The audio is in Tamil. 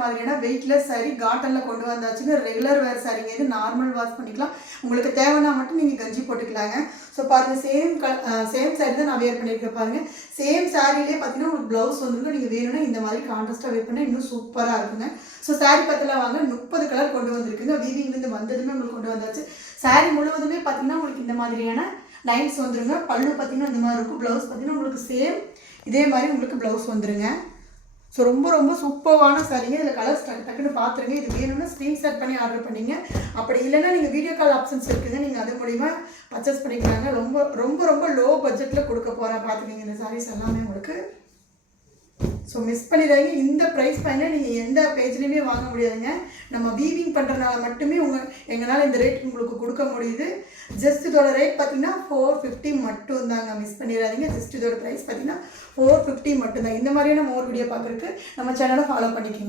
மாதிரியான வெயிட்லெஸ் சாரீ காட்டனில் கொண்டு வந்தாச்சுங்க. ரெகுலர் வேர் சாரீங்க, இது நார்மல் வாஷ் பண்ணிக்கலாம். உங்களுக்கு தேவைன்னா மட்டும் நீங்கள் கஞ்சி போட்டுக்கலாங்க. ஸோ பாருங்கள், சேம் சாரீ தான் நான் வேர் பண்ணியிருக்கேன். பாருங்கள், சேம் சாரிலே பார்த்தீங்கன்னா உங்களுக்கு ப்ளவுஸ் வந்துருங்க. நீங்கள் வேணும்னா இந்த மாதிரி கான்ட்ராஸ்ட்டாக வேர் பண்ணால் இன்னும் சூப்பராக இருக்குங்க. ஸோ சாரீ பார்த்தலாம் வாங்க, 30 கலர் கொண்டு வந்திருக்குங்க. வீவிங்லேருந்து வந்ததுமே உங்களுக்கு கொண்டு வந்தாச்சு. சாரீ முழுவதுமே பார்த்தீங்கன்னா உங்களுக்கு இந்த மாதிரியான லைன்ஸ் வந்துருங்க. பல்லு பார்த்தீங்கன்னா இந்த மாதிரி இருக்கும். ப்ளவுஸ் பார்த்தீங்கன்னா உங்களுக்கு சேம் இதே மாதிரி உங்களுக்கு ப்ளவுஸ் வந்துருங்க. ஸோ ரொம்ப சூப்பரான சாரீங்க. இதில் கலர்ஸ் டக்குன்னு பார்த்துருங்க. இது வேணும்னா ஸ்க்ரீன்ஷாட் பண்ணி ஆர்டர் பண்ணிங்க. அப்படி இல்லைன்னா நீங்கள் வீடியோ கால் ஆப்ஷன்ஸ் இருக்குங்க, நீங்கள் அது மூலிமா பர்ச்சேஸ் பண்ணிக்கலாங்க. ரொம்ப லோ பட்ஜெட்டில் கொடுக்க போகிறேன். பார்த்துக்கிங்க இந்த சாரீஸ் எல்லாமே உங்களுக்கு. ஸோ மிஸ் பண்ணிடாதீங்க. இந்த ப்ரைஸ் பாயிண்டில் நீங்கள் எந்த பேஜ்லேயுமே வாங்க முடியாதுங்க. நம்ம வீவிங் பண்ணுறதுனால மட்டுமே எங்களால் இந்த ரேட் உங்களுக்கு கொடுக்க முடியுது. ஜஸ்ட் இதோட ரேட் பார்த்தீங்கன்னா 450 மட்டும் தாங்க. மிஸ் பண்ணிடாதீங்க. ஜஸ்ட் இதோட ப்ரைஸ் பார்த்தீங்கன்னா 450 மட்டும்தான். இந்த மாதிரியான மோர் வீடியோ பார்க்குறதுக்கு நம்ம சேனலை ஃபாலோ பண்ணிக்கோங்க.